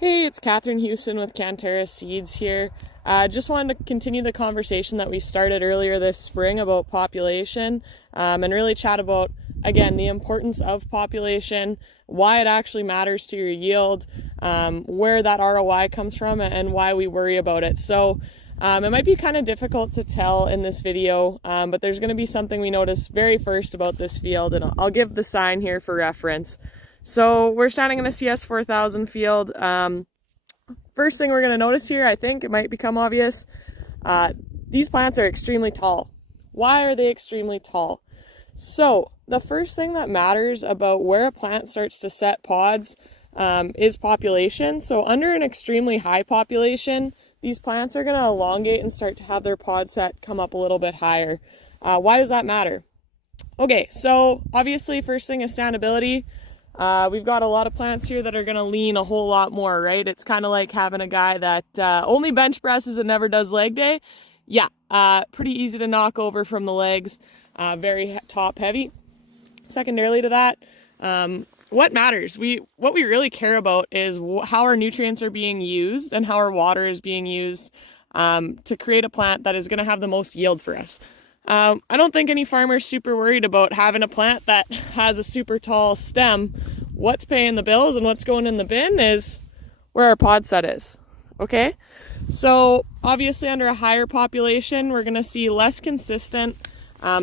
Hey, it's Katharyn Houston with CANTERRA SEEDS here. Just wanted to continue the conversation that we started earlier this spring about population and really chat about, again, the importance of population, why it actually matters to your yield, where that ROI comes from, and why we worry about it. So it might be kind of difficult to tell in this video, but there's going to be something we noticed very first about this field, and I'll give the sign here for reference. So we're standing in a CS4000 field. First thing we're going to notice here, I think it might become obvious, these plants are extremely tall. Why are they extremely tall? So the first thing that matters about where a plant starts to set pods is population. So under an extremely high population, these plants are going to elongate and start to have their pod set come up a little bit higher. Why does that matter? Okay, so obviously first thing is standability. We've got a lot of plants here that are going to lean a whole lot more, right? It's kind of like having a guy that only bench presses and never does leg day. Yeah, pretty easy to knock over from the legs, very top heavy. Secondarily to that, what matters? What we really care about is how our nutrients are being used and how our water is being used to create a plant that is going to have the most yield for us. I don't think any farmer's super worried about having a plant that has a super tall stem. What's paying the bills and what's going in the bin is where our pod set is. Okay, so obviously under a higher population, we're going to see less consistent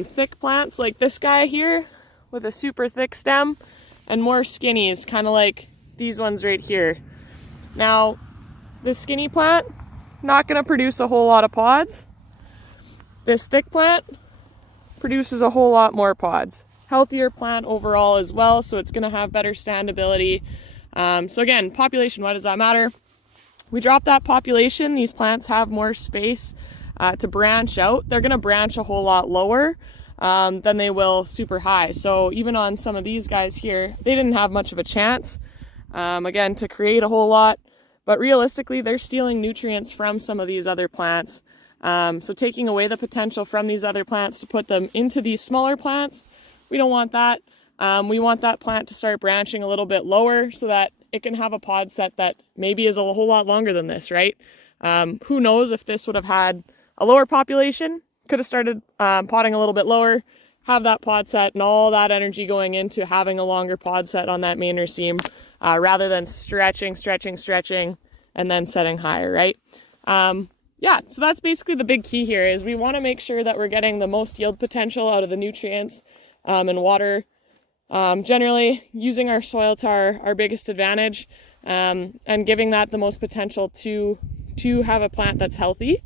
thick plants like this guy here with a super thick stem, and more skinnies, kind of like these ones right here. Now, this skinny plant, not going to produce a whole lot of pods. This thick plant produces a whole lot more pods. Healthier plant overall as well, so it's going to have better standability. So again, population, why does that matter? We drop that population, these plants have more space to branch out. They're going to branch a whole lot lower than they will super high. So even on some of these guys here, they didn't have much of a chance, again, to create a whole lot. But realistically, they're stealing nutrients from some of these other plants. So taking away the potential from these other plants to put them into these smaller plants, we don't want that. We want that plant to start branching a little bit lower so that it can have a pod set that maybe is a whole lot longer than this, right? Who knows if this would have had a lower population, could have started potting a little bit lower, have that pod set and all that energy going into having a longer pod set on that main raceme rather than stretching, and then setting higher, right? Yeah, so that's basically the big key here is we want to make sure that we're getting the most yield potential out of the nutrients and water. Generally, using our soil to our biggest advantage and giving that the most potential to have a plant that's healthy.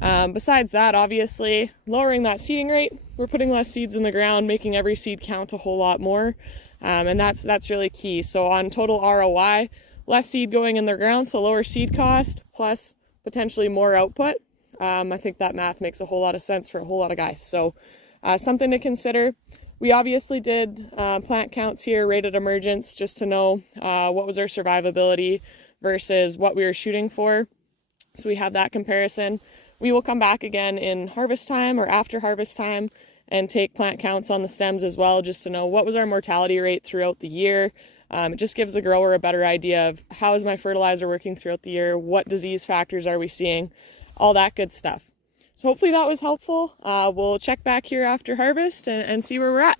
Besides that, obviously, lowering that seeding rate, we're putting less seeds in the ground, making every seed count a whole lot more, and that's really key. So on total ROI, less seed going in the ground, so lower seed cost, plus potentially more output. I think that math makes a whole lot of sense for a whole lot of guys. So something to consider. We obviously did plant counts here, rated emergence, just to know what was our survivability versus what we were shooting for. So we have that comparison. We will come back again in harvest time or after harvest time and take plant counts on the stems as well, just to know what was our mortality rate throughout the year. It just gives the grower a better idea of how is my fertilizer working throughout the year, what disease factors are we seeing, all that good stuff. So hopefully that was helpful. We'll check back here after harvest and see where we're at.